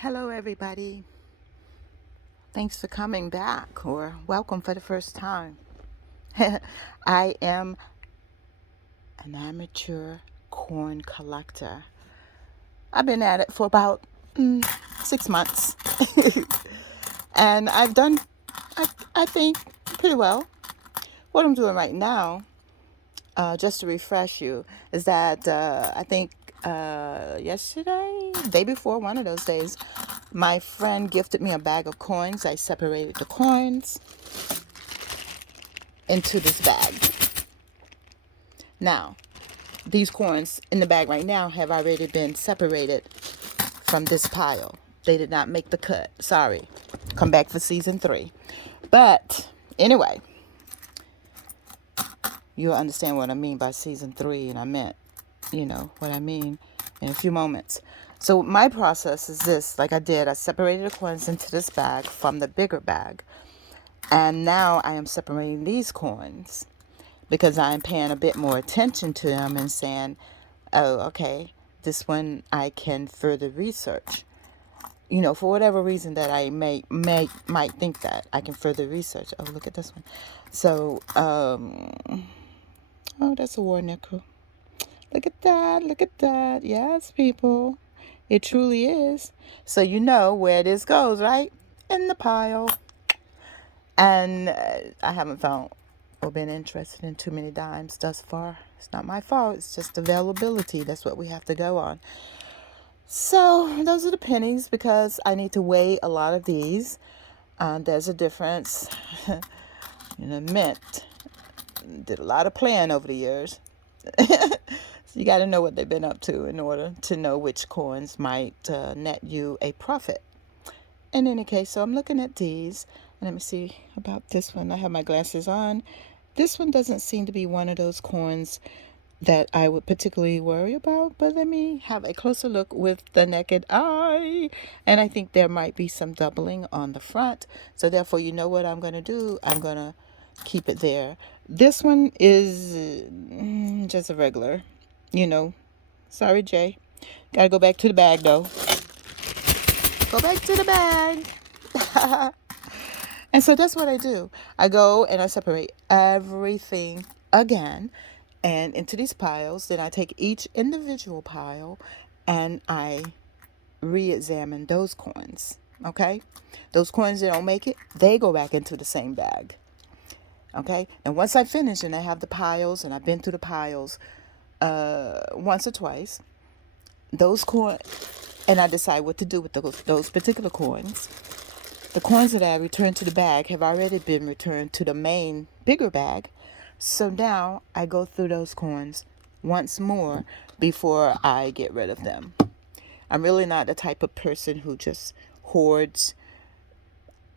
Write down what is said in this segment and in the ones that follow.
Hello, everybody. Thanks for coming back or welcome for the first time. I am an amateur coin collector. I've been at it for about 6 months. And I've done, I think, pretty well. What I'm doing right now, just to refresh you, is that I think yesterday, day before, one of those days, my friend gifted me a bag of coins. I separated the coins into this bag. Now, these coins in the bag right now have already been separated from this pile. They did not make the cut. Sorry. Come back for season 3. But anyway, you'll understand what I mean by season 3, and I meant, what I mean in a few moments. So my process is this. Like I separated the coins into this bag from the bigger bag. And now I am separating these coins because I'm paying a bit more attention to them and saying, oh, okay, this one I can further research. For whatever reason that I might think that I can further research. Oh, look at this one. So, oh, that's a war nickel. Look at that. Look at that. Yes, people. It truly is. So you know where this goes, right? In the pile. And I haven't found or been interested in too many dimes thus far. It's not my fault. It's just availability. That's what we have to go on. So those are the pennies because I need to weigh a lot of these. There's a difference. Mint did a lot of playing over the years. So you got to know what they've been up to in order to know which coins might net you a profit. In any case, so I'm looking at these. Let me see about this one. I have my glasses on. This one doesn't seem to be one of those coins that I would particularly worry about, but let me have a closer look with the naked eye. And I think there might be some doubling on the front. So therefore, you know what I'm going to do? I'm going to keep it there. This one is just a regular, Sorry, Jay. Got to go back to the bag, though. Go back to the bag. And so that's what I do. I go and I separate everything again and into these piles. Then I take each individual pile and I re-examine those coins. Okay? Those coins that don't make it, they go back into the same bag. Okay? And once I finish and I have the piles and I've been through the piles once or twice, those coins, and I decide what to do with those particular coins. The coins that I return to the bag have already been returned to the main bigger bag. So now I go through those coins once more before I get rid of them. I'm really not the type of person who just hoards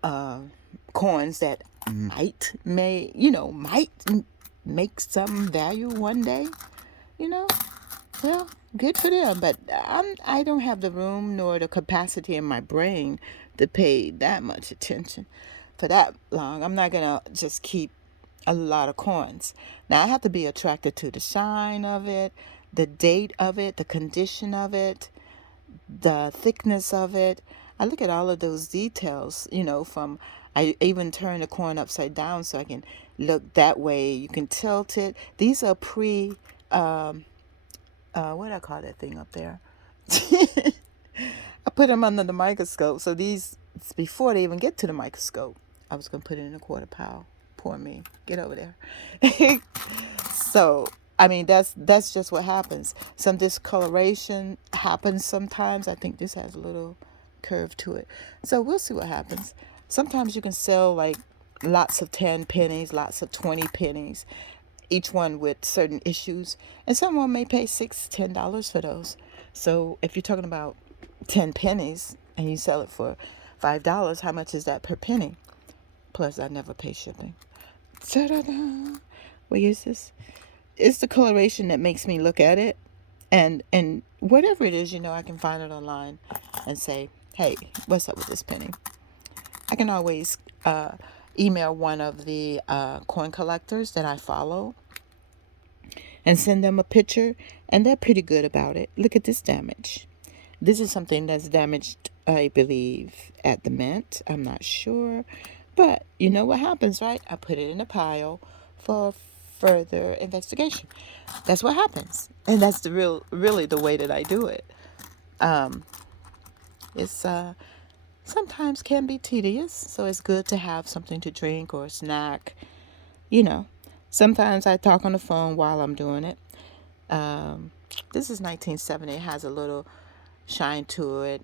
coins that might make some value one day. Well, good for them, but I don't have the room nor the capacity in my brain to pay that much attention for that long. I'm not going to just keep a lot of coins. Now, I have to be attracted to the shine of it, the date of it, the condition of it, the thickness of it. I look at all of those details, I even turn the coin upside down so I can look that way. You can tilt it. These are what do I call that thing up there? I put them under the microscope. So these, before they even get to the microscope, I was going to put it in a quarter pile. Poor me. Get over there. So, I mean, that's just what happens. Some discoloration happens sometimes. I think this has a little curve to it. So we'll see what happens. Sometimes you can sell like lots of 10 pennies, lots of 20 pennies, each one with certain issues, and someone may pay $6-10 for those. So if you're talking about 10 pennies and you sell it for $5, how much is that per penny? Plus I never pay shipping. Ta-da-da. Where is this? It's the coloration that makes me look at it, and whatever it is, I can find it online and say, hey, what's up with this penny? I can always email one of the coin collectors that I follow and send them a picture, and they're pretty good about it. Look at this damage. This is something that's damaged I believe at the Mint. I'm not sure. But you know what happens, right? I put it in a pile for further investigation. That's what happens. And that's really the way that I do it. Um, it's sometimes can be tedious, so it's good to have something to drink or a snack. You know, sometimes I talk on the phone while I'm doing it. Um, this is 1970. It has a little shine to it.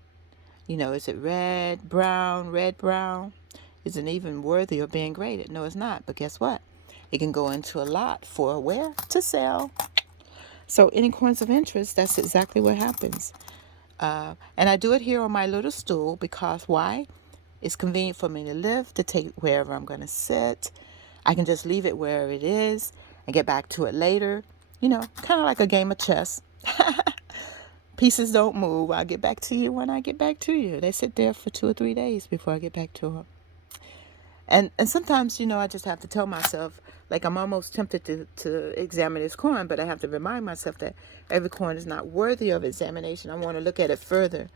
Is it red, brown, red, brown? Is it even worthy of being graded? No, it's not. But guess what? It can go into a lot for where? To sell. So any coins of interest, that's exactly what happens. And I do it here on my little stool because why? It's convenient for me to lift, to take wherever I'm going to sit. I can just leave it wherever it is and get back to it later. Kind of like a game of chess. Pieces don't move. I'll get back to you when I get back to you. They sit there for 2 or 3 days before I get back to them. And sometimes, I just have to tell myself, like I'm almost tempted to examine this coin, but I have to remind myself that every coin is not worthy of examination. I want to look at it further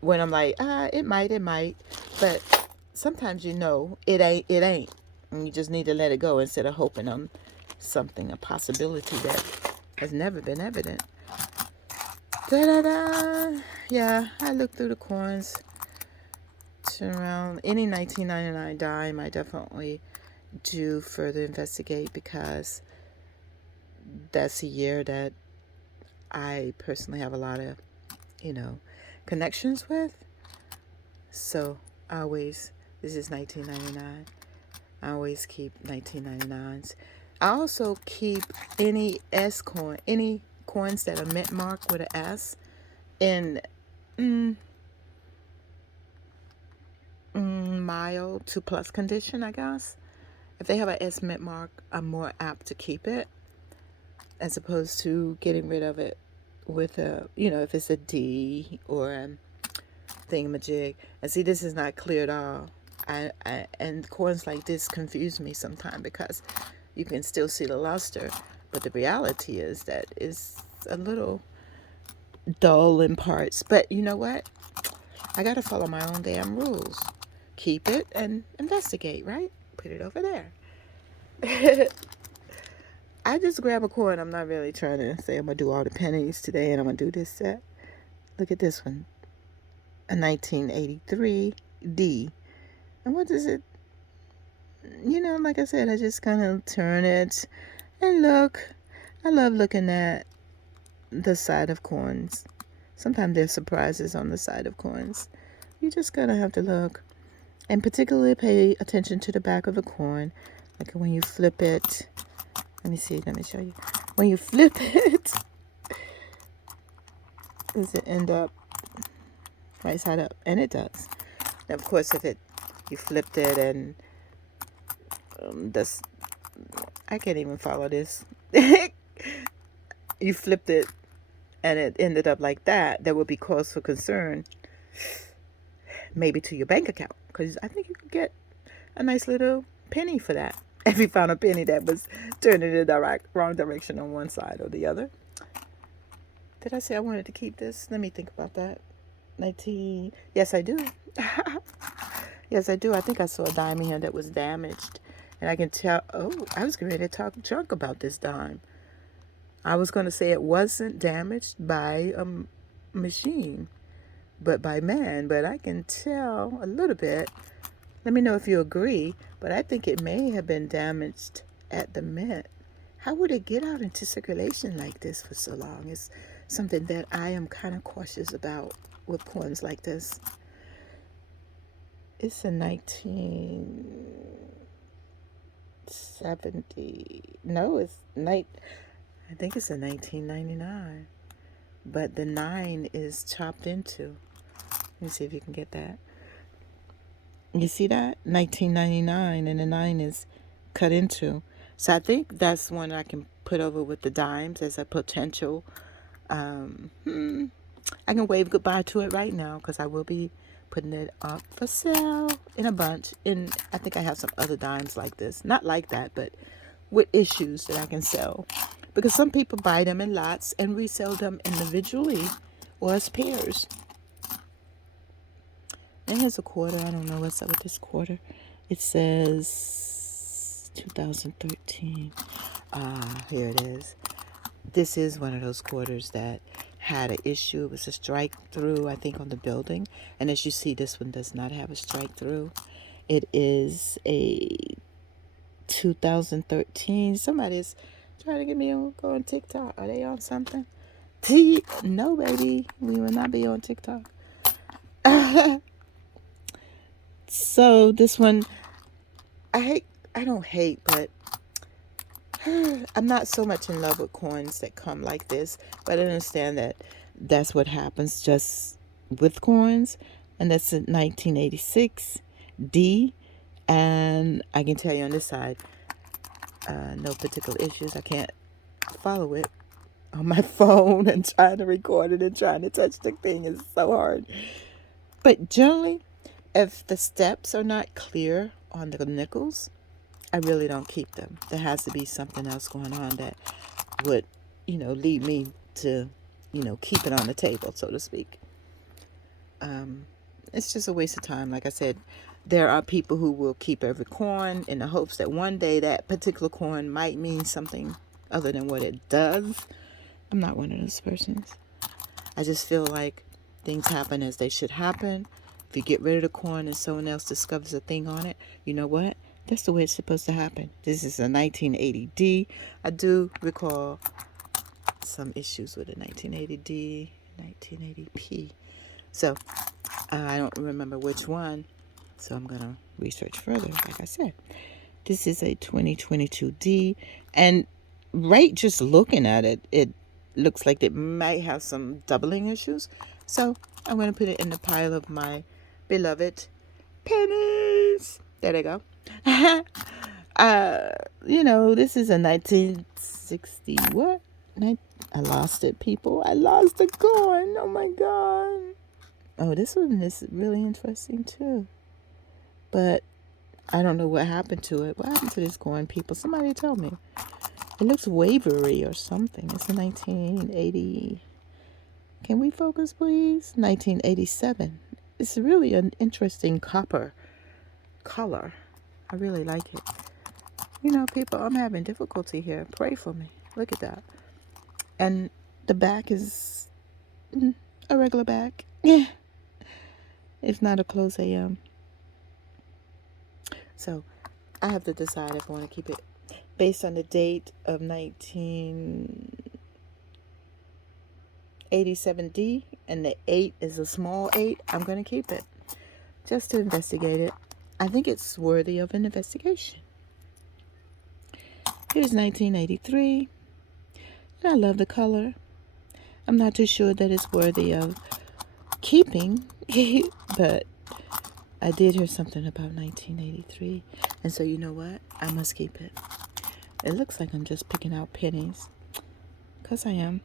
when I'm like, it might. But sometimes it ain't. And you just need to let it go instead of hoping on something, a possibility that has never been evident. Da-da-da. Yeah, I looked through the coins to around any 1999 dime. I definitely do further investigate because that's a year that I personally have a lot of, connections with. So this is 1999. I always keep 1999s. I also keep any coins that are mint marked with an S in mild to plus condition, I guess. If they have an S mint mark, I'm more apt to keep it as opposed to getting rid of it with if it's a D or a thingamajig. And see, this is not clear at all. And coins like this confuse me sometimes because you can still see the luster, but the reality is that it's a little dull in parts. But you know what? I gotta follow my own damn rules. Keep it and investigate, right? Put it over there. I just grab a coin. I'm not really trying to say I'm gonna do all the pennies today and I'm gonna do this set. Look at this one. A 1983 D. And what is it? Like I said, I just kind of turn it and look. I love looking at the side of coins. Sometimes there's surprises on the side of coins. You just gotta have to look. And particularly pay attention to the back of the coin. Like when you flip it. Let me show you. When you flip it, does it end up right side up? And it does. Now, of course, if you flipped it and I can't even follow this. You flipped it and it ended up like that, there would be cause for concern, maybe to your bank account, because I think you could get a nice little penny for that if you found a penny that was turning in the wrong direction on one side or the other. Did I say I wanted to keep this? Let me think about that. 19. Yes, I do. Yes, I do. I think I saw a dime in here that was damaged. And I can tell, I was ready to talk junk about this dime. I was going to say it wasn't damaged by a machine, but by man. But I can tell a little bit. Let me know if you agree. But I think it may have been damaged at the Mint. How would it get out into circulation like this for so long? It's something that I am kind of cautious about with coins like this. It's a 1970. No, I think it's a 1999. But the 9 is chopped into. Let me see if you can get that. You see that? 1999, and the 9 is cut into. So I think that's one I can put over with the dimes as a potential. I can wave goodbye to it right now because I will be putting it up for sale in a bunch. And I think I have some other dimes like this. Not like that, but with issues that I can sell. Because some people buy them in lots and resell them individually or as pairs. And here's a quarter. I don't know what's up with this quarter. It says 2013. Ah, here it is. This is one of those quarters that had an issue. It was a strike through, I think, on the building. And as you see, this one does not have a strike through. It is a 2013. Somebody's trying to get me on go on TikTok. Are they on something? No, baby. We will not be on TikTok. So this one, I don't hate, but I'm not so much in love with coins that come like this. But I understand that that's what happens just with coins. And that's a 1986 D. And I can tell you on this side, no particular issues. I can't follow it on my phone and trying to record it and trying to touch the thing is so hard. But generally, if the steps are not clear on the nickels, I really don't keep them. There has to be something else going on that would, lead me to, keep it on the table, so to speak. It's just a waste of time. Like I said, there are people who will keep every coin in the hopes that one day that particular coin might mean something other than what it does. I'm not one of those persons. I just feel like things happen as they should happen. If you get rid of the coin and someone else discovers a thing on it, you know what? That's the way it's supposed to happen. This is a 1980D. I do recall some issues with a 1980D, 1980P. So I don't remember which one. So I'm going to research further, like I said. This is a 2022D. And right just looking at it, it looks like it might have some doubling issues. So I'm going to put it in the pile of my beloved pennies. There they go. This is a 1960 what? I lost it, people. I lost the coin. Oh my god. Oh, this one is really interesting too. But I don't know what happened to it. What happened to this coin, people? Somebody tell me. It looks wavery or something. It's a 1980. Can we focus, please? 1987. It's really an interesting copper color. I really like it. People, I'm having difficulty here. Pray for me. Look at that. And the back is a regular back. If not a close AM. So I have to decide if I want to keep it based on the date of 1987D, and the 8 is a small 8. I'm going to keep it just to investigate it. I think it's worthy of an investigation. Here's 1983. And I love the color. I'm not too sure that it's worthy of keeping, but I did hear something about 1983. And so you know what? I must keep it. It looks like I'm just picking out pennies. Because I am.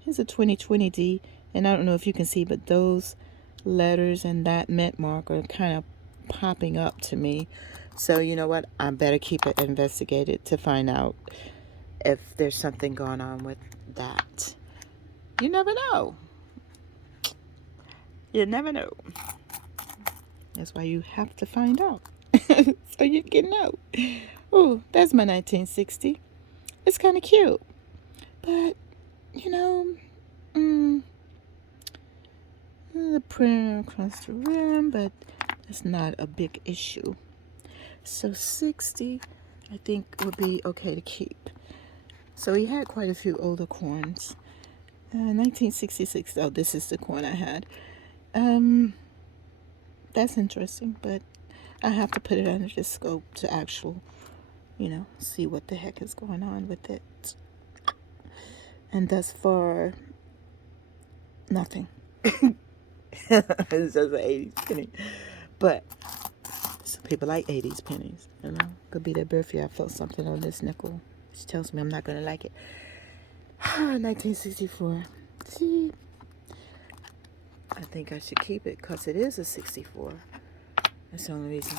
Here's a 2020D. And I don't know if you can see, but those letters and that mint mark are kind of popping up to me. So you know what? I better keep it investigated to find out if there's something going on with that. You never know. You never know. That's why you have to find out. So you can know. Oh, that's my 1960. It's kind of cute. But, the print across the rim, but it's not a big issue. So 60, I think, would be okay to keep. So he had quite a few older coins. 1966, oh, this is the coin I had. That's interesting, but I have to put it under the scope to actual, see what the heck is going on with it. And thus far, nothing. It's just an 80s penny. But some people like 80s pennies, Could be their birthday. I felt something on this nickel. Which tells me I'm not going to like it. 1964. See? I think I should keep it because it is a 64. That's the only reason.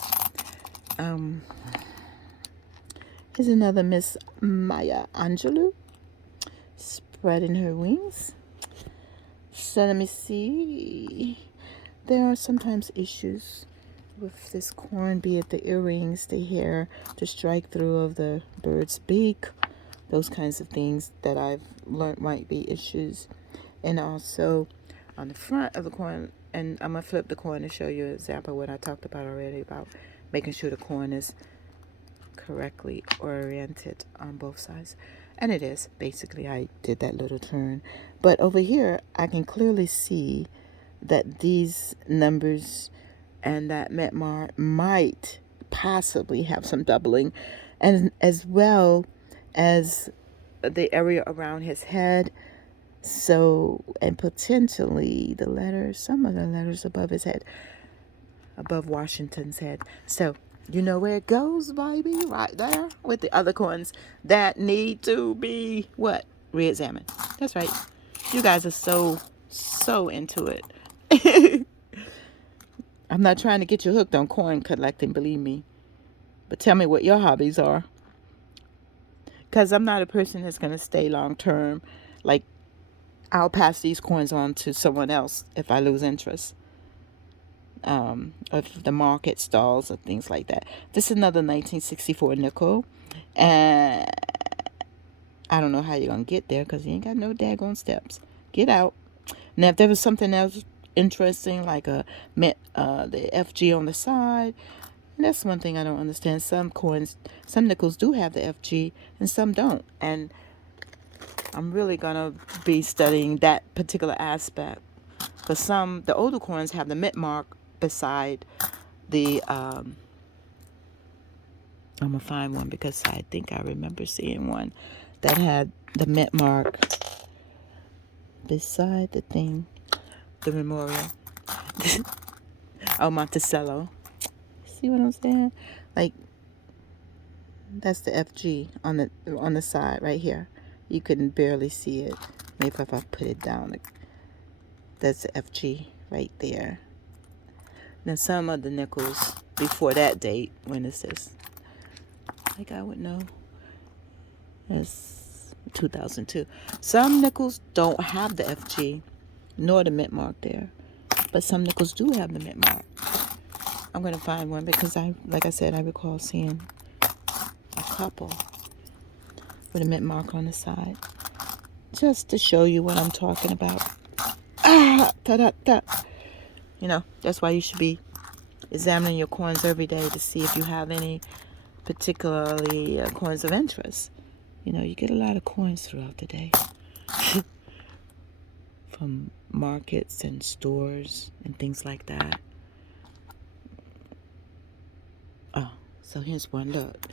Here's another Miss Maya Angelou spreading her wings. So let me see. there are sometimes issues with this corn, be it the earrings, the hair, the strike through of the bird's beak, those kinds of things that I've learned might be issues. And also on the front of the corn, and I'm going to flip the corn to show you an example of what I talked about already about making sure the corn is correctly oriented on both sides. And it is. Basically, I did that little turn. But over here, I can clearly see that these numbers and that metmar might possibly have some doubling, and as well as the area around his head. So, and potentially the letters, some of the letters above his head, above Washington's head. So, you know where it goes, baby, right there with the other coins that need to be what? Re-examined. That's right. You guys are so into it. I'm not trying to get you hooked on coin collecting, believe me. But tell me what your hobbies are. Because I'm not a person that's going to stay long term. Like, I'll pass these coins on to someone else if I lose interest. If the market stalls or things like that. This is another 1964 nickel. And I don't know how you're going to get there because you ain't got no daggone steps. Get out. Now, if there was something else interesting, like the FG on the side, and that's one thing I don't understand. Some coins, some nickels do have the FG and some don't. And I'm really going to be studying that particular aspect. For some, the older coins have the mint mark beside the, I'm going to find one because I think I remember seeing one that had the mint mark beside the thing, the memorial. Oh, Monticello. See what I'm saying? Like, that's the FG on the side right here. You couldn't barely see it. Maybe if I put it down, that's the FG right there. Now some of the nickels before that date, when is this? Like I would know. It's 2002. Some nickels don't have the FG, nor the mint mark there. But some nickels do have the mint mark. I'm going to find one because like I said, I recall seeing a couple with a mint mark on the side. Just to show you what I'm talking about. You know, that's why you should be examining your coins every day to see if you have any particularly coins of interest. You know, you get a lot of coins throughout the day. From markets and stores and things like that. Oh, so here's one. Look.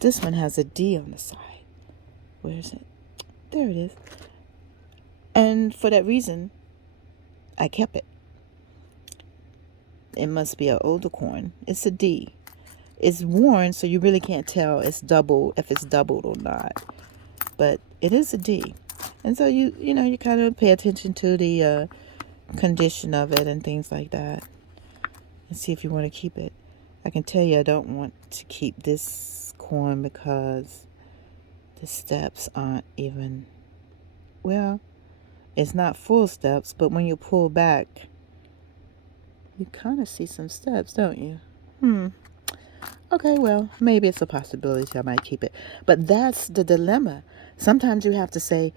This one has a D on the side. Where is it? There it is. And for that reason, I kept it. It must be an older coin. It's a D. It's worn, so you really can't tell if it's doubled or not. But it is a D. And so you kind of pay attention to the condition of it and things like that. And see if you want to keep it. I can tell you I don't want to keep this coin because the steps aren't even, well, it's not full steps, but when you pull back, you kind of see some steps, don't you? Okay, well, maybe it's a possibility I might keep it. But that's the dilemma. Sometimes you have to say,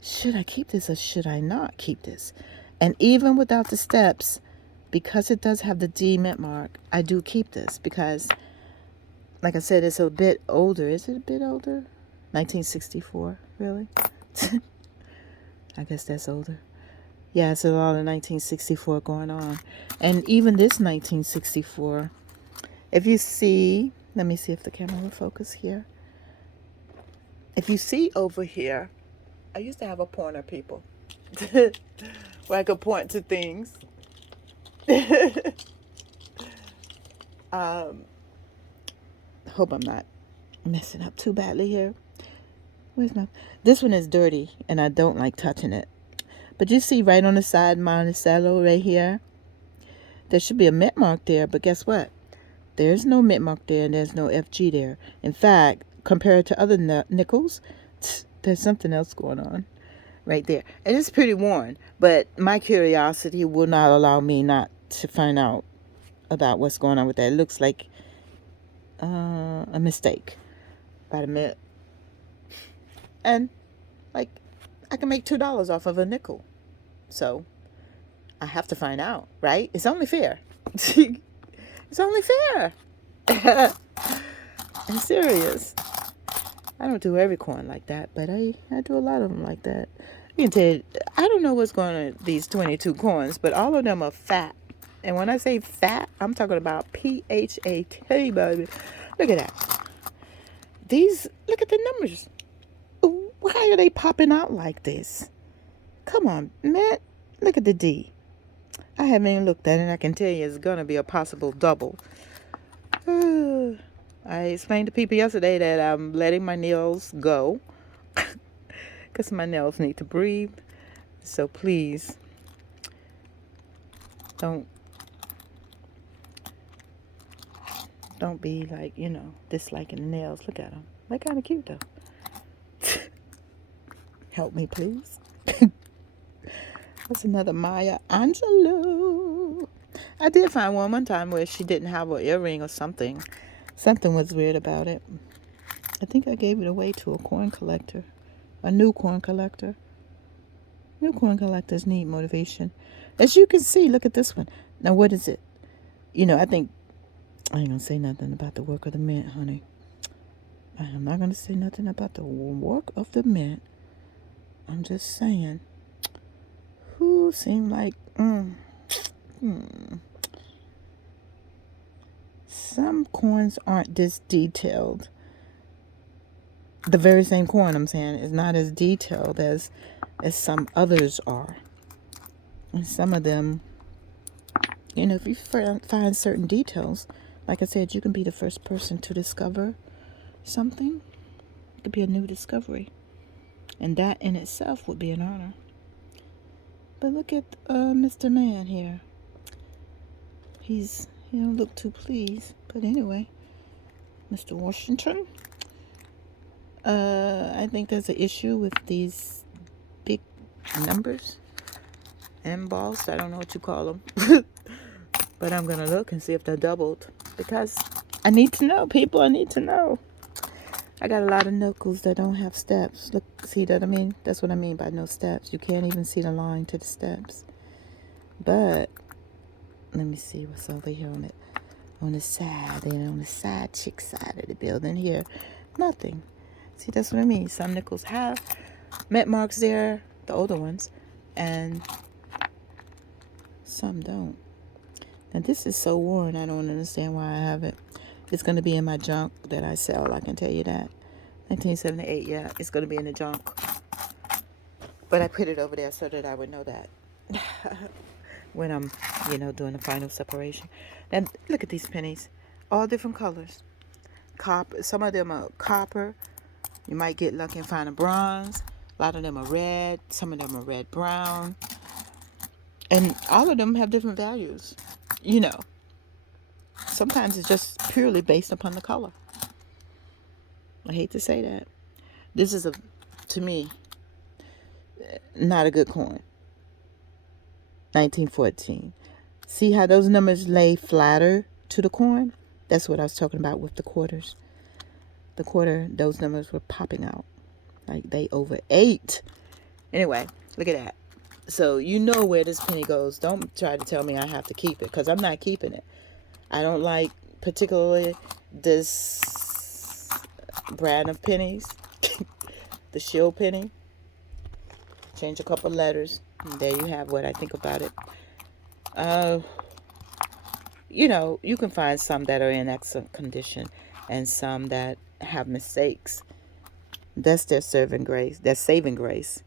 should I keep this or should I not keep this? And even without the steps, because it does have the D mint mark, I do keep this because, like I said, it's a bit older. Is it a bit older? 1964, really? I guess that's older. Yeah, it's a lot of 1964 going on. And even this 1964, if you see, let me see if the camera will focus here. If you see over here, I used to have a pointer, people, where I could point to things. Hope I'm not messing up too badly here. This one is dirty, and I don't like touching it. But you see right on the side, Monticello right here, there should be a mint mark there, but guess what? There's no mint mark there, and there's no FG there. In fact, compared to other nickels, there's something else going on right there. And it's pretty worn, but my curiosity will not allow me not to find out about what's going on with that. It looks like a mistake by the mint. And like I can make $2 off of a nickel. So I have to find out, right? It's only fair. It's only fair. I'm serious. I don't do every coin like that, but I do a lot of them like that. You can tell you, I don't know what's going on with these 22 coins, but all of them are fat. And when I say fat, I'm talking about PHAT, baby. Look at that. These, look at the numbers. Why are they popping out like this? Come on, man. Look at the D. I haven't even looked at it. I can tell you it's going to be a possible double. I explained to people yesterday that I'm letting my nails go because my nails need to breathe. So please don't be like, disliking the nails. Look at them. They're kind of cute though. Help me, please. That's another Maya Angelou. I did find one time where she didn't have an earring or something. Something was weird about it. I think I gave it away to a coin collector. A new coin collector. New coin collectors need motivation. As you can see, look at this one. Now, what is it? I think I ain't going to say nothing about the work of the mint, honey. I am not going to say nothing about the work of the mint. I'm just saying. Who seem like... Some coins aren't this detailed. The very same coin, I'm saying, is not as detailed as some others are. And some of them, if you find certain details, like I said, you can be the first person to discover something. It could be a new discovery. And that in itself would be an honor. But look at Mr. Man here. He don't look too pleased. But anyway, Mr. Washington. I think there's an issue with these big numbers. Embossed. I don't know what you call them. But I'm going to look and see if they're doubled. Because I need to know, people. I need to know. I got a lot of knuckles that don't have steps. Look, see that I mean? That's what I mean by no steps. You can't even see the line to the steps. But let me see what's over here on the side. And on the side, chick side of the building here. Nothing. See, that's what I mean. Some nickels have mint marks there, the older ones, and some don't. And this is so worn, I don't understand why I have it. It's going to be in my junk that I sell, I can tell you that. 1978, yeah, it's going to be in the junk. But I put it over there so that I would know that when I'm, doing the final separation. And look at these pennies. All different colors. Copper. Some of them are copper. You might get lucky and find a bronze. A lot of them are red. Some of them are red-brown. And all of them have different values. Sometimes it's just purely based upon the color. I hate to say that. This is, to me, not a good coin. 1914. See how those numbers lay flatter to the coin? That's what I was talking about with the quarters. The quarter, those numbers were popping out. Like they over 8. Anyway, look at that. So you know where this penny goes. Don't try to tell me I have to keep it, because I'm not keeping it. I don't like particularly this brand of pennies. The shield penny. Change a couple letters. And there you have what I think about it. You can find some that are in excellent condition and some that have mistakes. That's their saving grace. Their saving grace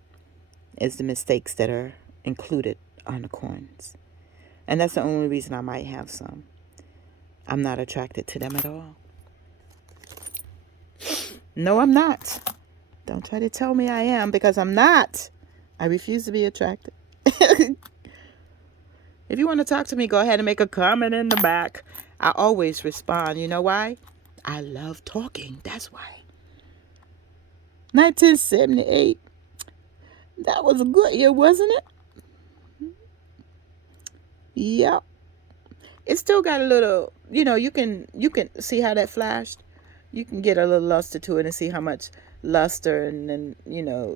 is the mistakes that are included on the coins. And that's the only reason I might have some. I'm not attracted to them at all. No, I'm not. Don't try to tell me I am, because I'm not. I refuse to be attracted. If you want to talk to me, go ahead and make a comment in the back. I always respond. You know why? I love talking. That's why. 1978. That was a good year, wasn't it? Yep. It's still got a little, you can see how that flashed. You can get a little luster to it and see how much luster and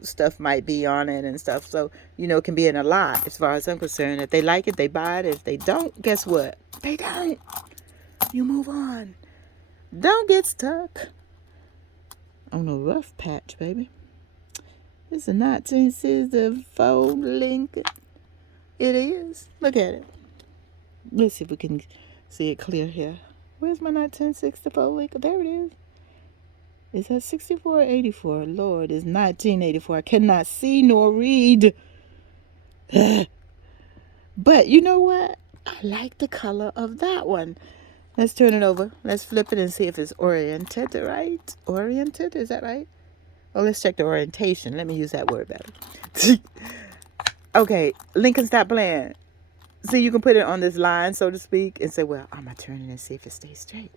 stuff might be on it and stuff. So, it can be in a lot as far as I'm concerned. If they like it, they buy it. If they don't, guess what? They don't. You move on. Don't get stuck on a rough patch, baby. This is a 1964 Lincoln. It is. Look at it. Let's see if we can see it clear here. Where's my 1964 Lincoln? There it is. Is that 64 or 84? Lord, it's 1984. I cannot see nor read. But you know what? I like the color of that one. Let's turn it over. Let's flip it and see if it's oriented, right? Oriented, is that right? Oh, let's check the orientation. Let me use that word better. Okay, Lincoln, stop playing. See, you can put it on this line, so to speak, and say, well, I'm going to turn it and see if it stays straight.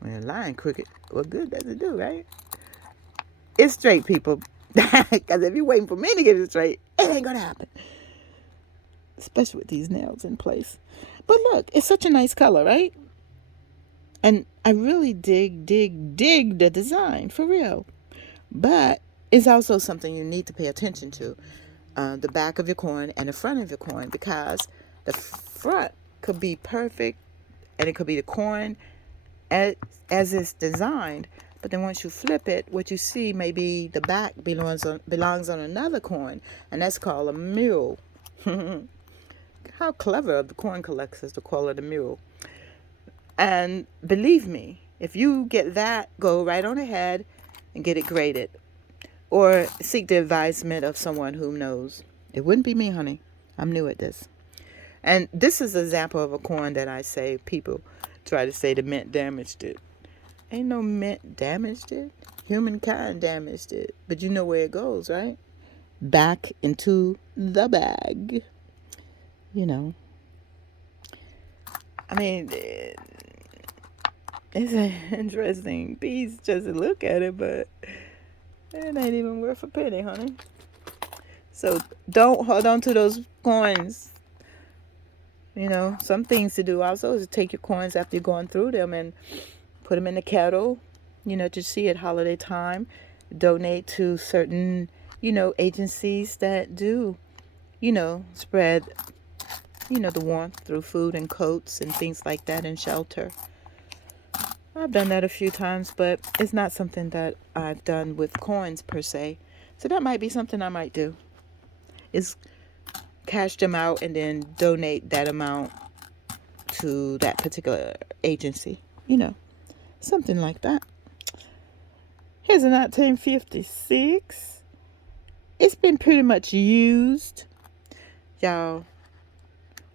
When the line crooked, what good does it do, right? It's straight, people. Because if you're waiting for me to get it straight, it ain't going to happen. Especially with these nails in place. But look, it's such a nice color, right? And I really dig the design, for real. But it's also something you need to pay attention to. The back of your coin and the front of your coin, because the front could be perfect and it could be the coin as it's designed, but then once you flip it, what you see may be the back belongs on another coin, and that's called a mural. How clever of the coin collectors to call it a mural. And believe me, if you get that, go right on ahead and get it graded, or seek the advisement of someone who knows. It wouldn't be me, honey. I'm new at this. And this is an example of a coin that I say people try to say the mint damaged it. Ain't no mint damaged it. Humankind damaged it. But you know where it goes, right? Back into the bag. I mean, it's an interesting piece just to look at it, but it ain't even worth a penny, honey. So don't hold on to those coins. Some things to do also is to take your coins after you're going through them and put them in the kettle, to see at holiday time. Donate to certain, agencies that do, spread, the warmth through food and coats and things like that, and shelter. I've done that a few times, but it's not something that I've done with coins per se. So that might be something I might do. Is cash them out and then donate that amount to that particular agency. Something like that. Here's a 1956. It's been pretty much used. Y'all,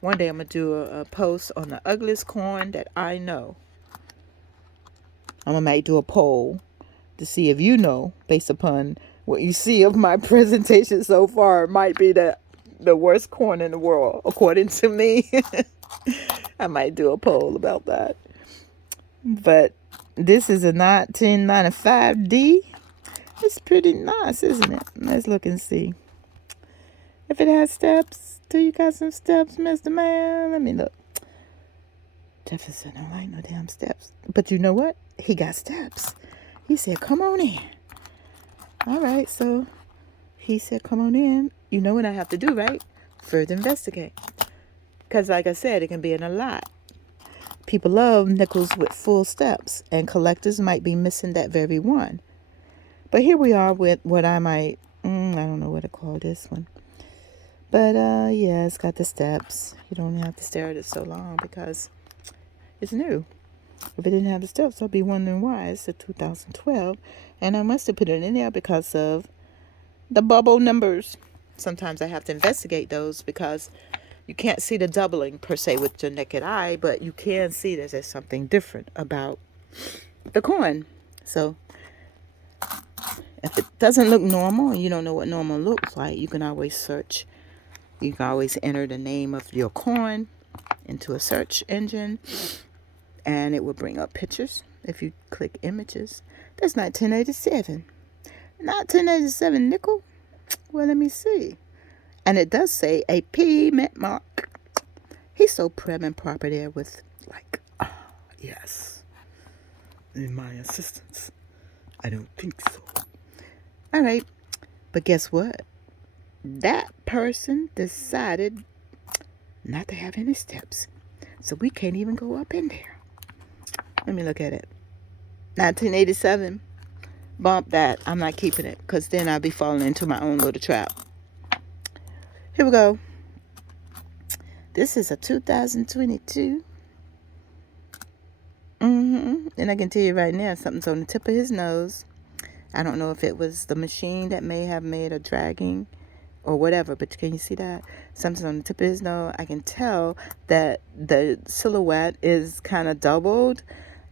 one day I'm going to do a post on the ugliest coin that I know. I'm going to might do a poll to see if you know, based upon what you see of my presentation so far, it might be the worst coin in the world, according to me. I might do a poll about that. But this is a 1995D. It's pretty nice, isn't it? Let's look and see. If it has steps, do you got some steps, Mr. Man? Let me look. Jefferson don't like no damn steps. But you know what? He got steps. He said, come on in. All right, so he said, come on in. You know what I have to do, right? Further investigate. Because like I said, it can be in a lot. People love nickels with full steps, and collectors might be missing that very one. But here we are with what I might, I don't know what to call this one. But yeah, it's got the steps. You don't have to stare at it so long because it's new. If it didn't have the steps, I'd be wondering why. It's a 2012, and I must have put it in there because of the bubble numbers. Sometimes I have to investigate those because you can't see the doubling per se with your naked eye, but you can see that there's something different about the coin. So if it doesn't look normal and you don't know what normal looks like, you can always search. You can always enter the name of your coin into a search engine, and it will bring up pictures. If you click images, that's 1987. 1987 nickel. Well, let me see. And it does say a P mint mark. He's so prim and proper there with Like, yes. In my assistance. I don't think so. All right. But guess what? That person decided not to have any steps. So we can't even go up in there. Let me look at it. 1987. Bump that. I'm not keeping it because then I'll be falling into my own little trap. Here we go. This is a 2022. And I can tell you right now, something's on the tip of his nose. I don't know if it was the machine that may have made a dragging or whatever, but can you see that? Something's on the tip of his nose. I can tell that the silhouette is kind of doubled.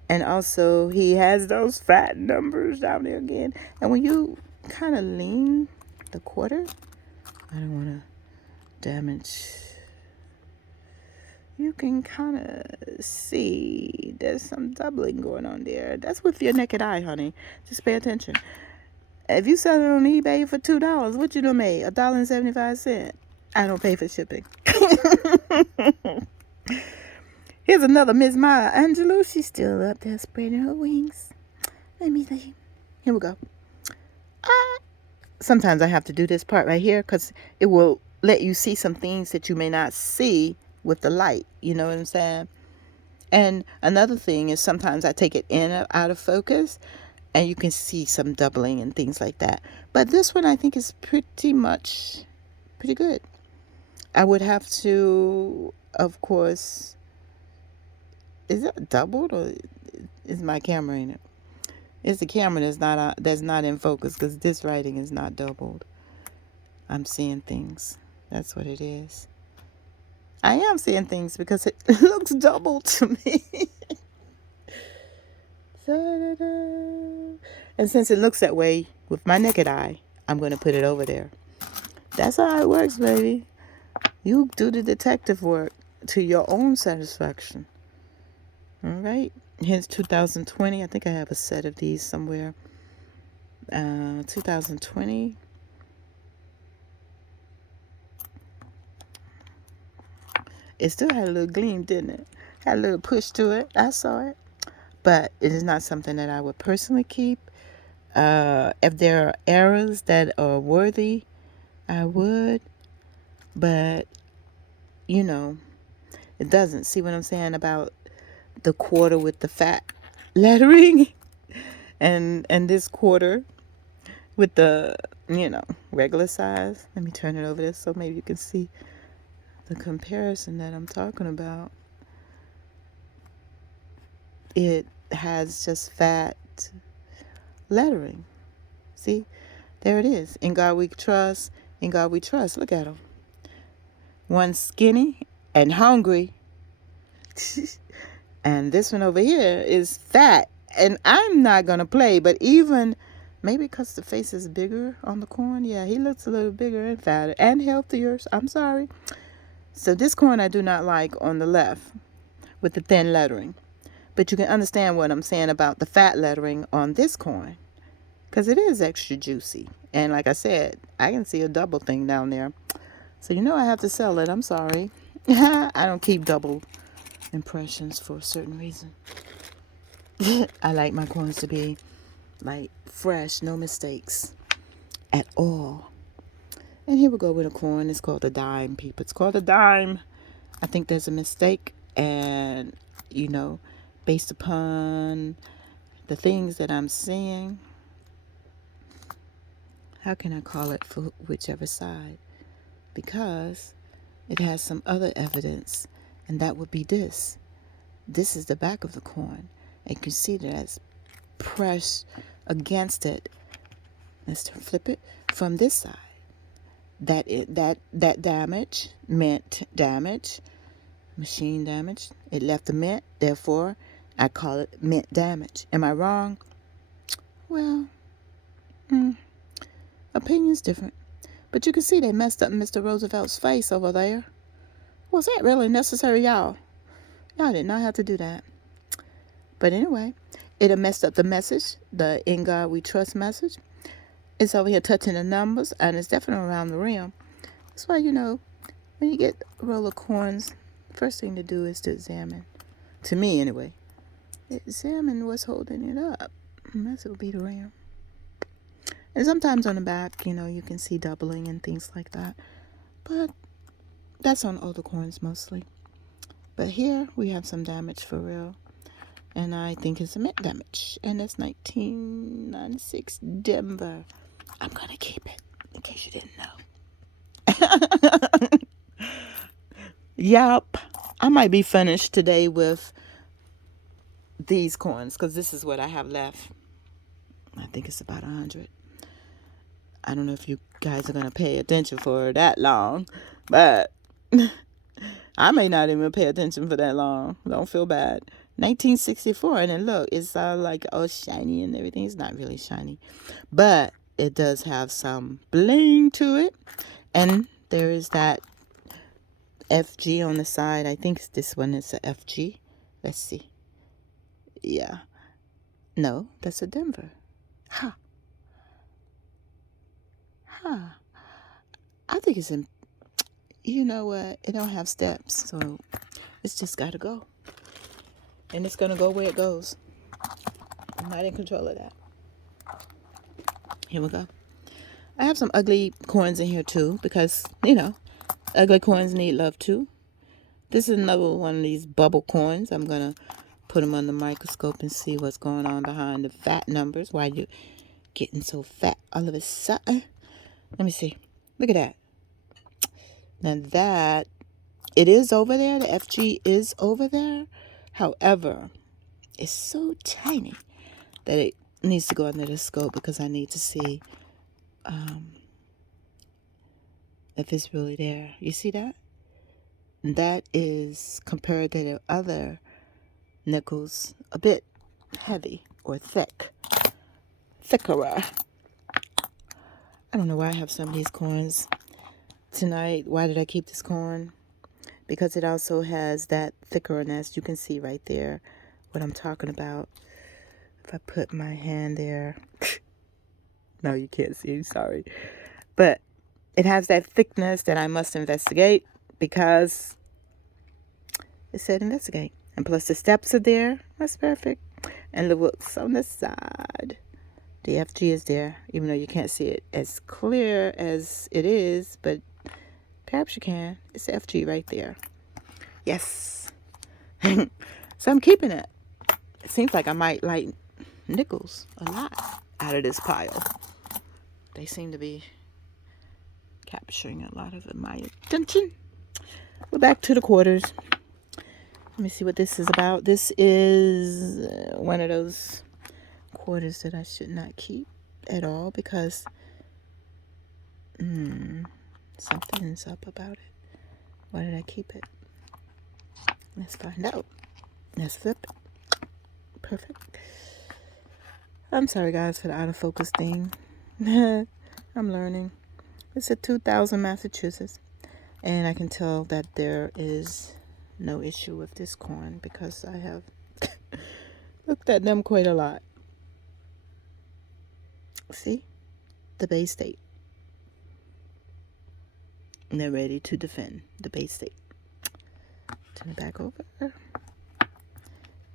And also, he has those fat numbers down there again. And when you kind of lean the quarter, I don't want to damage. You can kind of see there's some doubling going on there. That's with your naked eye, honey. Just pay attention. If you sell it on eBay for $2, what you done made? $1.75. I don't pay for shipping. Here's another Miss Maya Angelou. She's still up there spreading her wings. Let me see. Here we go. Sometimes I have to do this part right here because it will let you see some things that you may not see with the light. You know what I'm saying? And another thing is sometimes I take it in or out of focus and you can see some doubling and things like that. But this one I think is pretty good. I would have to, of course, is it doubled or is my camera in it? It's the camera that's not in focus because this writing is not doubled. I'm seeing things. That's what it is. I am seeing things because it looks doubled to me. And since it looks that way with my naked eye, I'm going to put it over there. That's how it works, baby. You do the detective work to your own satisfaction. All right. Here's 2020. I think I have a set of these somewhere. 2020. It still had a little gleam, didn't it? Had a little push to it. I saw it. But it is not something that I would personally keep. If there are errors that are worthy, I would. But, you know, it doesn't. See what I'm saying about the quarter with the fat lettering? And this quarter with the, regular size. Let me turn it over there so maybe you can see the comparison that I'm talking about. It has just fat lettering. See? There it is. In God we trust. In God we trust. Look at them. One skinny and hungry. And this one over here is fat. And I'm not going to play, but even maybe because the face is bigger on the corn. Yeah, he looks a little bigger and fatter and healthier. I'm sorry. So this corn I do not like on the left with the thin lettering. But you can understand what I'm saying about the fat lettering on this corn. Because it is extra juicy. And like I said, I can see a double thing down there. So I have to sell it. I'm sorry. I don't keep double impressions for a certain reason. I like my corns to be like fresh, no mistakes at all. And here we go with a corn. It's called a dime, people. It's called a dime. I think there's a mistake. And, based upon the things that I'm seeing, how can I call it for whichever side? Because it has some other evidence, and that would be this. This is the back of the corn. And you can see that it's pressed against it. Let's flip it from this side. That damage meant damage, machine damage. It left a mint, therefore I call it mint damage. Am I wrong? Well, opinion's different. But you can see they messed up Mr. Roosevelt's face over there. Was that really necessary, y'all? Y'all did not have to do that. But anyway, it messed up the message, the In God We Trust message. It's over here touching the numbers, and it's definitely around the rim. That's why, when you get a roll of corns, first thing to do is to examine To me, anyway. Examine what's holding it up. That's what will be the RAM. And sometimes on the back, you can see doubling and things like that. But that's on older coins mostly. But here we have some damage for real. And I think it's cement damage. And it's 1996 Denver. I'm going to keep it, in case you didn't know. Yup. I might be finished today with these coins, because this is what I have left. I think it's about 100. I don't know if you guys are going to pay attention for that long, but I may not even pay attention for that long. Don't feel bad. 1964, and then look, it's all like all shiny and everything. It's not really shiny, but it does have some bling to it. And there is that FG on the side. I think this one is a FG. Let's see. Yeah. No, that's a Denver. Ha. Ha. I think it's in, you know what? It don't have steps, so it's just got to go. And it's going to go where it goes. I'm not in control of that. Here we go. I have some ugly coins in here too, because, ugly coins need love too. This is another one of these bubble coins. I'm going to put them on the microscope and see what's going on behind the fat numbers. Why you getting so fat all of a sudden? Let me see. Look at that. Now that, it is over there. The FG is over there. However, it's so tiny that it needs to go under the scope, because I need to see if it's really there. You see that? That is, compared to the other nickels, a bit heavy or thicker. I don't know why I have some of these coins tonight. Why did I keep this coin? Because it also has that thickerness. You can see right there what I'm talking about. If I put my hand there. No, you can't see. Sorry. But it has that thickness that I must investigate, because it said investigate. And plus the steps are there. That's perfect. And the what's on the side. The FG is there, even though you can't see it as clear as it is, but perhaps you can. It's FG right there. Yes. So I'm keeping it. It seems like I might like nickels a lot out of this pile. They seem to be capturing a lot of my attention. We're back to the quarters. Let me see what this is about. This is one of those quarters that I should not keep at all, because something's up about it. Why did I keep it? Let's find out. Let's flip it. Perfect. I'm sorry guys for the out of focus thing. I'm learning. It's a 2000 Massachusetts, and I can tell that there is no issue with this coin, because I have looked at them quite a lot. See? The Bay State. And they're ready to defend the Bay State. Turn it back over.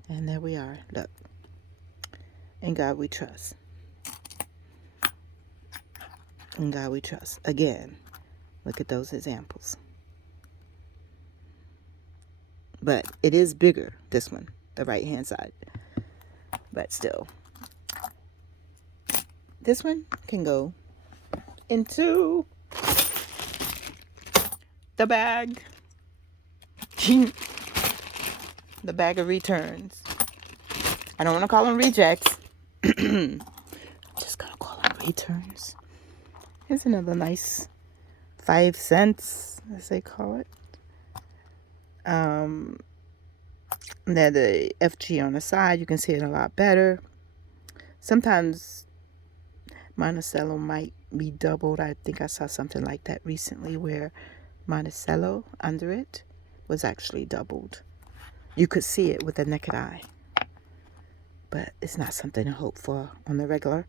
And there we are. Look. In God we trust. In God we trust. Again, look at those examples. But it is bigger, this one, the right-hand side. But still. This one can go into the bag. The bag of returns. I don't want to call them rejects. Just gonna call them returns. Here's another nice 5 cents, as they call it. Then the FG on the side, you can see it a lot better. Sometimes Monticello might be doubled. I think I saw something like that recently, where Monticello under it was actually doubled. You could see it with the naked eye, but it's not something to hope for on the regular.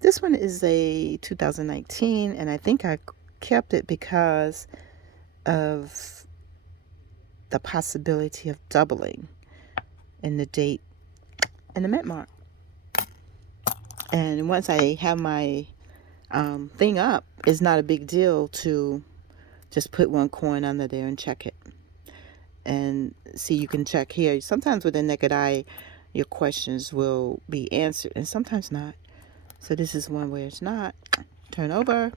This one is a 2019, and I think I kept it because of the possibility of doubling. and the date and the mint mark. And once I have my thing up, it's not a big deal to just put one coin under there and check it. And see, you can check here. Sometimes with the naked eye, your questions will be answered, and sometimes not. So this is one where it's not. Turn over.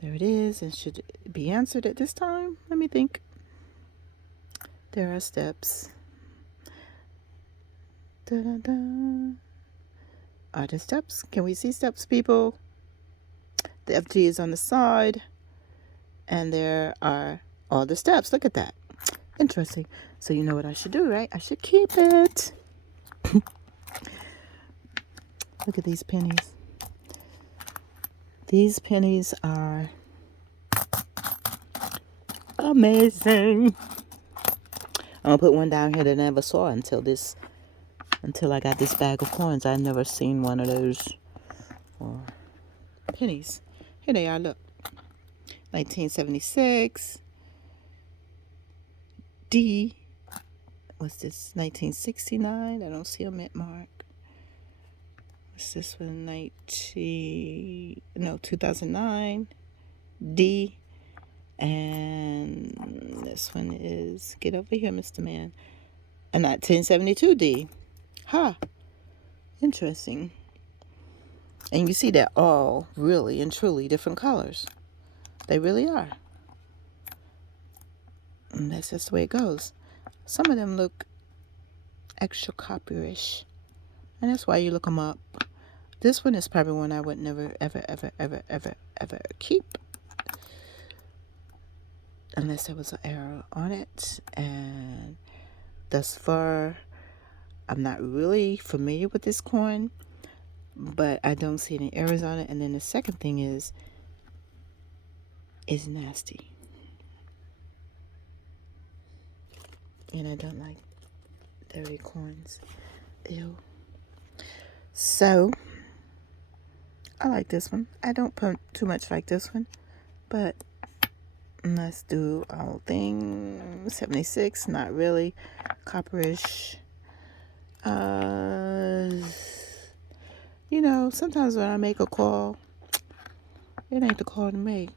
There it is. And should it be answered at this time? Let me think. There are steps. Da-da-da. Are there steps? Can we see steps, people? The FG is on the side. And there are all the steps. Look at that. Interesting. So you know what I should do, right? I should keep it. Look at these pennies. These pennies are amazing. I'm gonna put one down here that I never saw until I got this bag of coins. I've never seen one of those pennies. Here they are, look. 1976. D. What's this? 1969. I don't see a mint mark. What's this one? 2009. D. And this one is, get over here, Mr. Man. And 1972 D. Ha. Interesting. And you see they're all really and truly different colors. They really are. And that's just the way it goes. Some of them look extra copperish. And that's why you look them up. This one is probably one I would never, ever, ever, ever, ever, ever keep. Unless there was an error on it. And thus far, I'm not really familiar with this coin. But I don't see any errors on it. And then the second thing is, it's nasty. And I don't like dirty coins. Ew. So, I like this one. I don't put too much like this one. But let's do our thing. 76, not really. Copperish. You know, sometimes when I make a call, it ain't the call to make.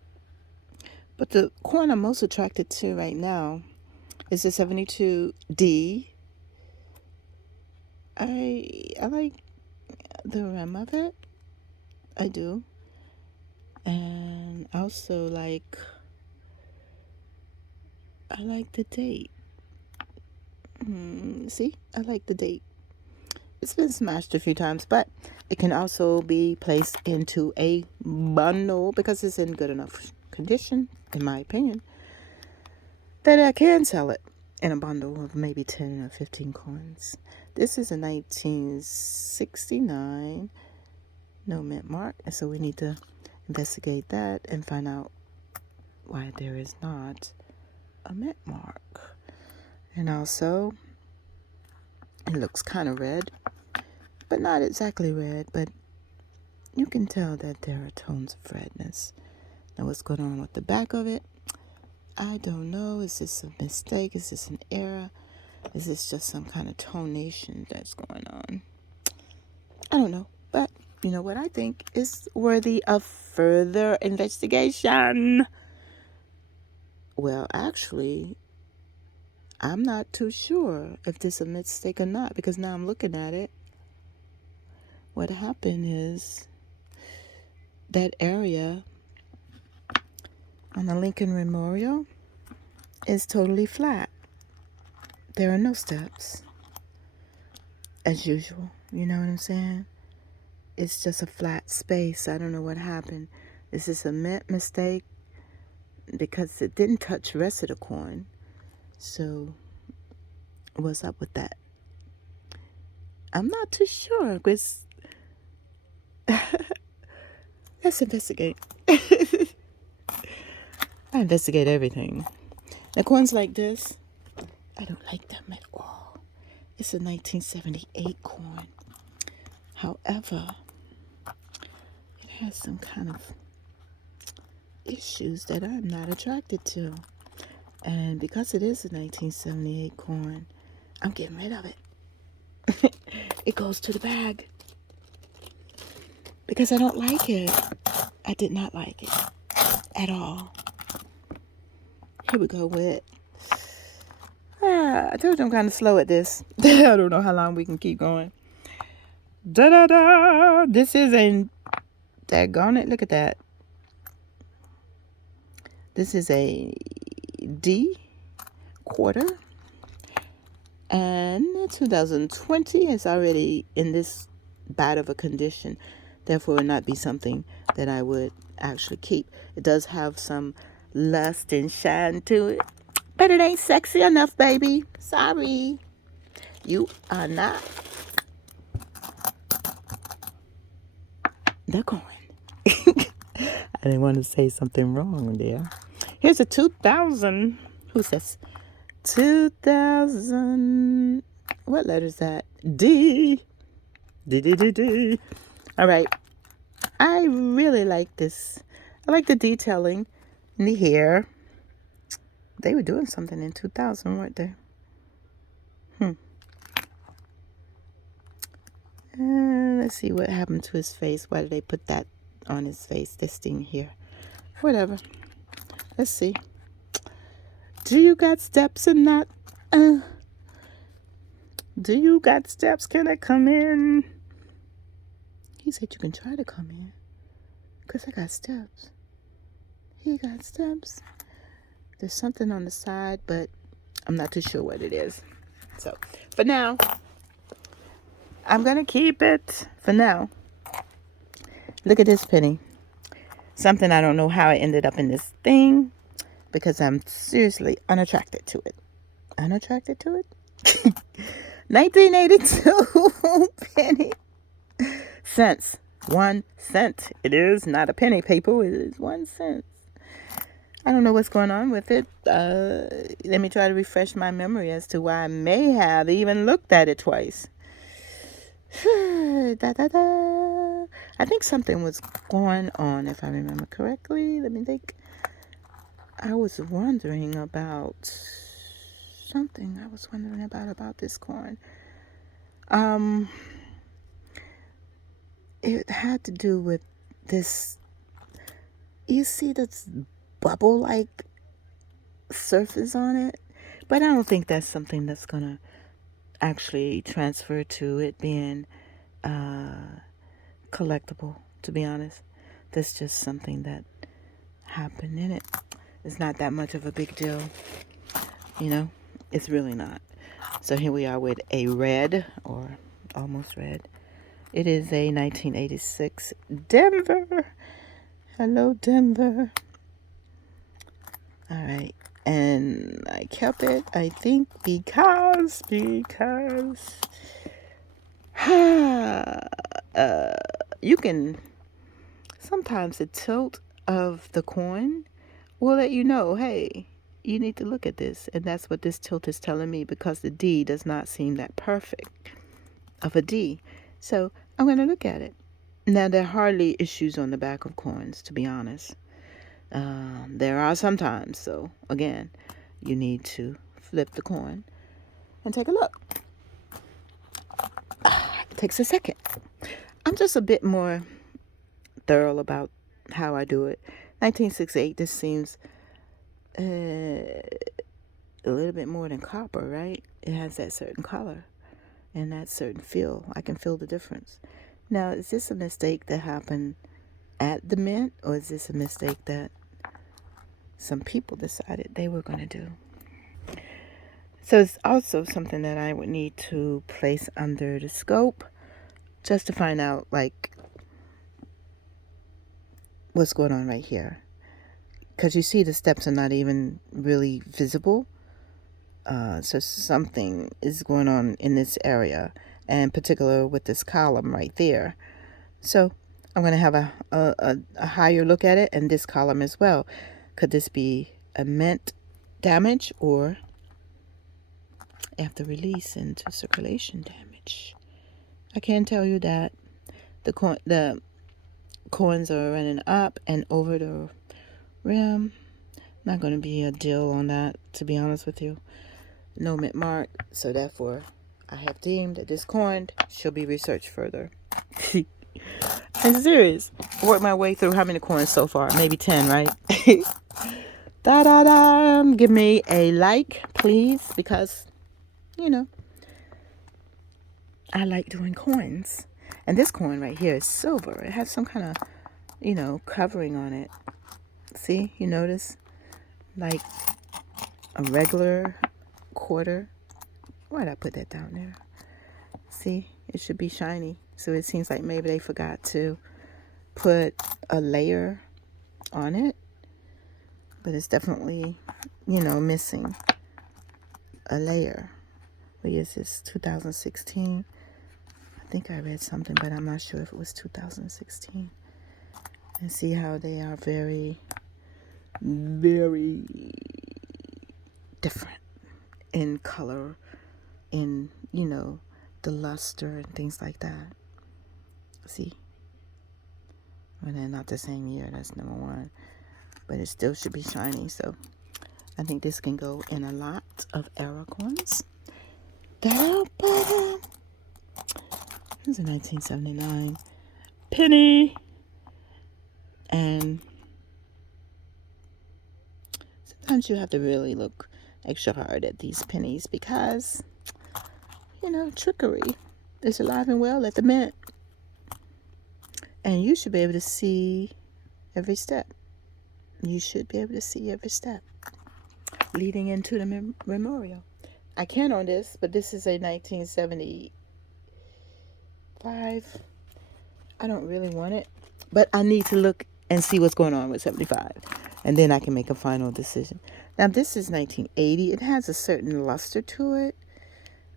But the coin I'm most attracted to right now is the 72D. I like the rim of it. I do. And also I like the date. See? I like the date. It's been smashed a few times, but it can also be placed into a bundle because it's in good enough condition, in my opinion, that I can sell it in a bundle of maybe 10 or 15 coins. This is a 1969, no mint mark, and so we need to investigate that and find out why there is not a mint mark. And also, it looks kind of red, but not exactly red, but you can tell that there are tones of redness. Now what's going on with the back of it? I don't know. Is this a mistake? Is this an error? Is this just some kind of tonation that's going on? I don't know, but you know what I think is worthy of further investigation. Well, actually, I'm not too sure if this is a mistake or not, because now I'm looking at it. What happened is that area on the Lincoln Memorial is totally flat. There are no steps, as usual. You know what I'm saying? It's just a flat space. I don't know what happened. Is this a mint mistake? Because it didn't touch the rest of the coin. So, what's up with that? I'm not too sure, because let's investigate. I investigate everything. Now, coins like this, I don't like them at all. It's a 1978 coin. However, it has some kind of issues that I'm not attracted to. And because it is a 1978 coin, I'm getting rid of it. It goes to the bag because I don't like it. I did not like it at all. Here we go with, I told you I'm kind of slow at this. I don't know how long we can keep going. Da-da-da. This is a, daggone it, look at that. This is a D quarter. And 2020 is already in this bad of a condition. Therefore, it would not be something that I would actually keep. It does have some lust and shine to it, but it ain't sexy enough, baby. Sorry. You are not the coin. I didn't want to say something wrong there. Here's a 2000. Who says 2000? What letter is that? D. D, D, D, D. All right. I really like this. I like the detailing in the hair. They were doing something in 2000, weren't they? Let's see what happened to his face. Why did they put that on his face? This thing here. Whatever. Let's see. Do you got steps or not? Do you got steps? Can I come in? He said you can try to come in. Because I got steps. He got steps. There's something on the side, but I'm not too sure what it is. So, for now, I'm going to keep it for now. Look at this penny. Something I don't know how it ended up in this thing because I'm seriously unattracted to it. Unattracted to it? 1982 penny. Cents. 1 cent. It is not a penny, people. It is 1 cent. I don't know what's going on with it. Let me try to refresh my memory as to why I may have even looked at it twice. Da, da, da. I think something was going on, if I remember correctly. Let me think. I was wondering about something. I was wondering about this coin. It had to do with this. You see this bubble-like surface on it, but I don't think that's something that's gonna actually transfer to it being collectible, to be honest. That's just something that happened in it. It's not that much of a big deal, you know. It's really not. So here we are with a red, or almost red. It is a 1986 Denver. Hello, Denver. All right. And I kept it, I think, because you can, sometimes the tilt of the coin will let you know, hey, you need to look at this. And that's what this tilt is telling me, because the D does not seem that perfect of a D. So I'm going to look at it. Now, there are hardly issues on the back of coins, to be honest. There are sometimes. So again, you need to flip the coin and take a look. It takes a second. I'm just a bit more thorough about how I do it. 1968, this seems a little bit more than copper, right? It has that certain color and that certain feel. I can feel the difference. Now, is this a mistake that happened at the mint, or is this a mistake that some people decided they were going to do? So it's also something that I would need to place under the scope just to find out, like, what's going on right here. Because you see the steps are not even really visible. So something is going on in this area, and in particular with this column right there. So I'm going to have a higher look at it, and this column as well. Could this be a mint damage, or after release into circulation damage? I can't tell you that. The coins are running up and over the rim. Not going to be a deal on that, to be honest with you. No mint mark, so therefore I have deemed that this coin shall be researched further. I'm serious. Work my way through how many coins so far? Maybe 10, right? Da-da-da. Give me a like, please, because, you know, I like doing coins. And this coin right here is silver. It has some kind of, covering on it. See, you notice? Like a regular quarter. Why'd I put that down there? See, it should be shiny. So it seems like maybe they forgot to put a layer on it. But it's definitely, missing a layer. What is this? 2016. I think I read something, but I'm not sure if it was 2016. And see how they are very, very different in color, in, the luster and things like that. See? Well, they're not the same year. That's number one. But it still should be shiny. So I think this can go in a lot of era coins. This is a 1979 penny. And sometimes you have to really look extra hard at these pennies because, trickery is alive and well at the mint. And you should be able to see every step. You should be able to see every step leading into the memorial. I can on this, but this is a 1975. I don't really want it, but I need to look and see what's going on with 75, and then I can make a final decision. Now, this is 1980. It has a certain luster to it,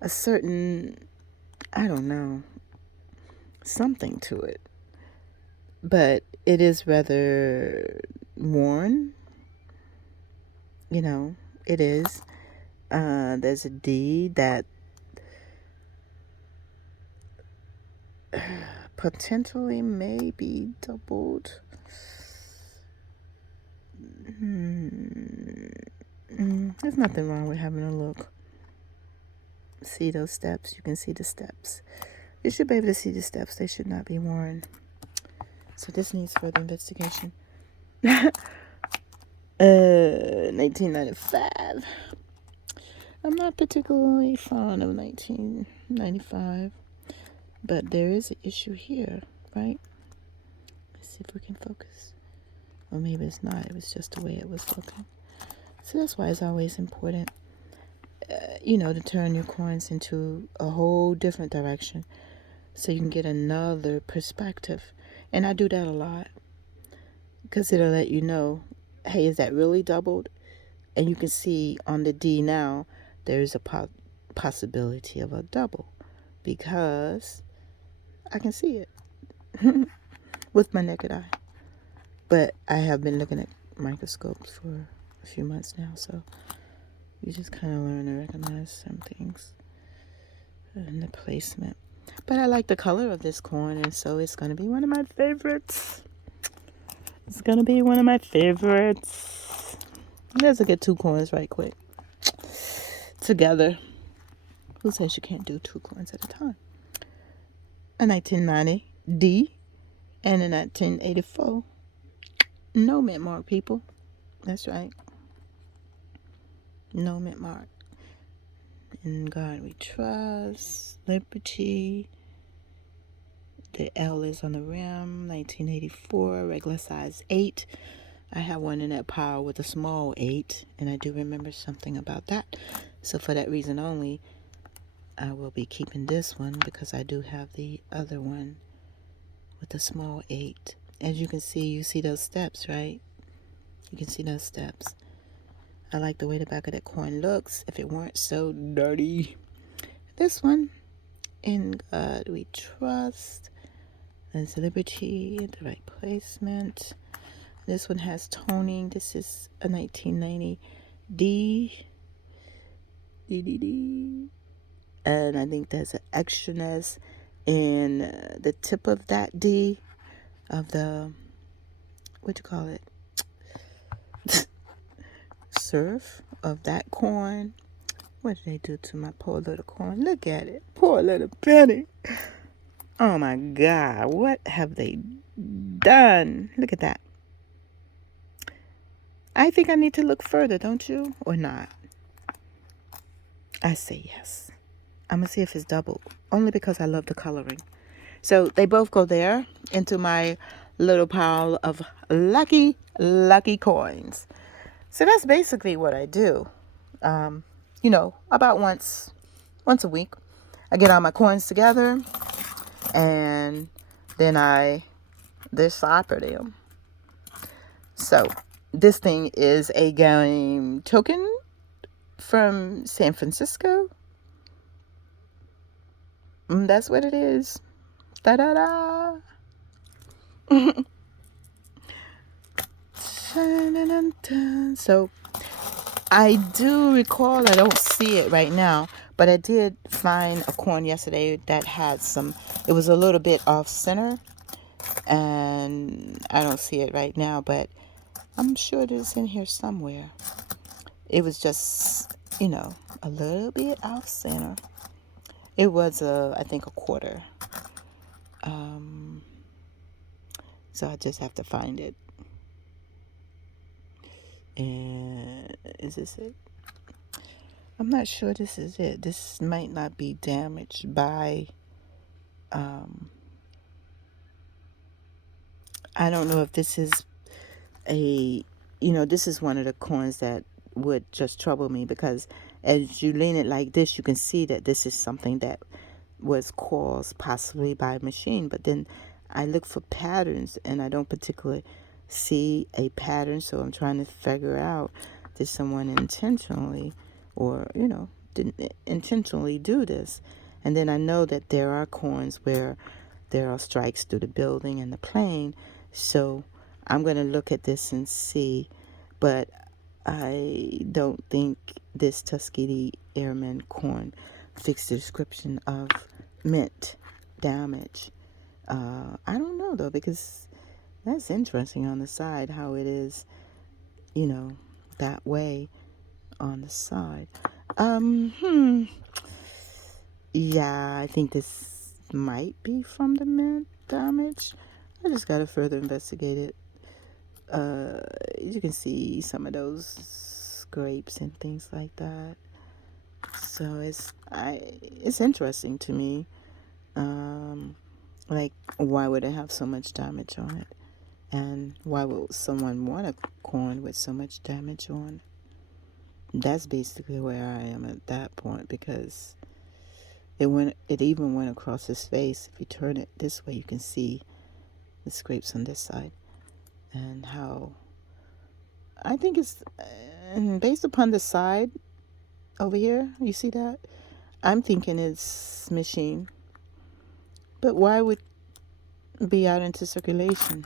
a certain, I don't know, something to it, but it is rather worn. It is. There's a D that potentially may be doubled. There's nothing wrong with having a look. See those steps? You can see the steps. You should be able to see the steps. They should not be worn. So this needs further investigation. 1995. I'm not particularly fond of 1995, but there is an issue here, right? Let's see if we can focus. Or maybe it's not. It was just the way it was looking. So that's why it's always important, to turn your coins into a whole different direction so you can get another perspective. And I do that a lot because it'll let you know, hey, is that really doubled? And you can see on the D now, there is a possibility of a double because I can see it with my naked eye. But I have been looking at microscopes for a few months now, so you just kind of learn to recognize some things in the placement. But I like the color of this coin, and so it's going to be one of my favorites. It's going to be one of my favorites. Let's get 2 coins right quick together. Who says you can't do 2 coins at a time? A 1990 D and a 1984. No mint mark, people. That's right. No mint mark. In God we trust. Liberty. The L is on the rim. 1984. Regular size 8. I have one in that pile with a small 8. And I do remember something about that. So for that reason only, I will be keeping this one because I do have the other one with the small 8. As you can see, you see those steps, right? You can see those steps. I like the way the back of that coin looks. If it weren't so dirty. This one, in God we trust. There's liberty, the right placement. This one has toning. This is a 1990 D. And I think there's an extraness in the tip of that D of the, what you call it? Surf of that coin. What did they do to my poor little corn? Look at it. Poor little Penny. Oh my God. What have they done? Look at that. I think I need to look further, don't you? Or not? I say yes. I'm going to see if it's doubled. Only because I love the coloring. So they both go there into my little pile of lucky, lucky coins. So that's basically what I do. About once a week, I get all my coins together and then I decipher them. So this thing is a game token from San Francisco. That's what it is. Da da da. So I do recall, I don't see it right now, but I did find a coin yesterday that had it was a little bit off center, and I don't see it right now, but I'm sure it is in here somewhere. It was just, a little bit off center. It was, I think, a quarter. So I just have to find it. And is this it? I'm not sure this is it. This might not be damaged by, I don't know if this is this is one of the coins that would just trouble me, because as you lean it like this, you can see that this is something that was caused possibly by a machine. But then I look for patterns and I don't particularly see a pattern, so I'm trying to figure out, did someone intentionally or didn't intentionally do this? And then I know that there are coins where there are strikes through the building and the plane, so I'm going to look at this and see. But I don't think this Tuskegee Airman coin fits the description of mint damage. I don't know though, because that's interesting on the side, how it is, that way on the side. Yeah, I think this might be from the mint damage. I just gotta further investigate it. You can see some of those scrapes and things like that. So it's interesting to me. Like, why would it have so much damage on it? And why would someone want a coin with so much damage on it? That's basically where I am at that point, because it even went across his face. If you turn it this way, you can see the scrapes on this side. And how I think it's based upon the side over here. You see that? I'm thinking it's machine. But why would it be out into circulation?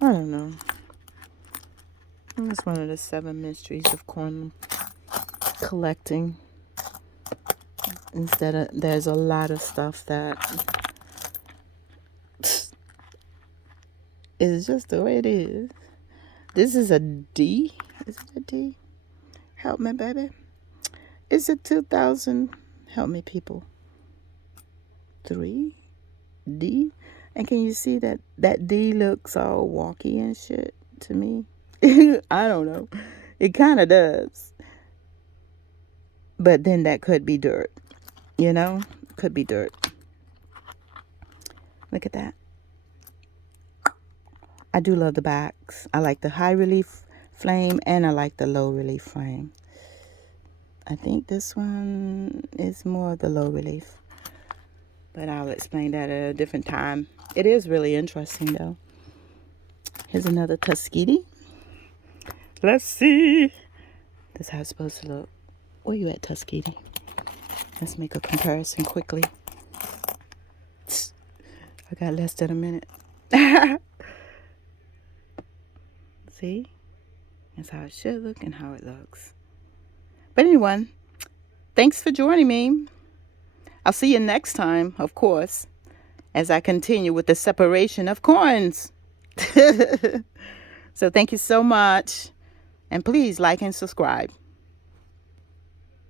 I don't know. It's one of the 7 mysteries of coin collecting. There's a lot of stuff that is just the way it is. This is a D. Is it a D? Help me, baby. Is it 2000? Help me, people. 3 D. And can you see that D looks all wonky and shit to me? I don't know. It kind of does. But then that could be dirt. Could be dirt. Look at that. I do love the backs. I like the high relief flame and I like the low relief flame. I think this one is more the low relief, but I'll explain that at a different time. It is really interesting though. Here's another Tuskegee. Let's see. That's how it's supposed to look. Where you at, Tuskegee? Let's make a comparison quickly. I got less than a minute. See? That's how it should look and how it looks. But anyway, thanks for joining me. I'll see you next time, of course, as I continue with the separation of coins. So thank you so much. And please like and subscribe.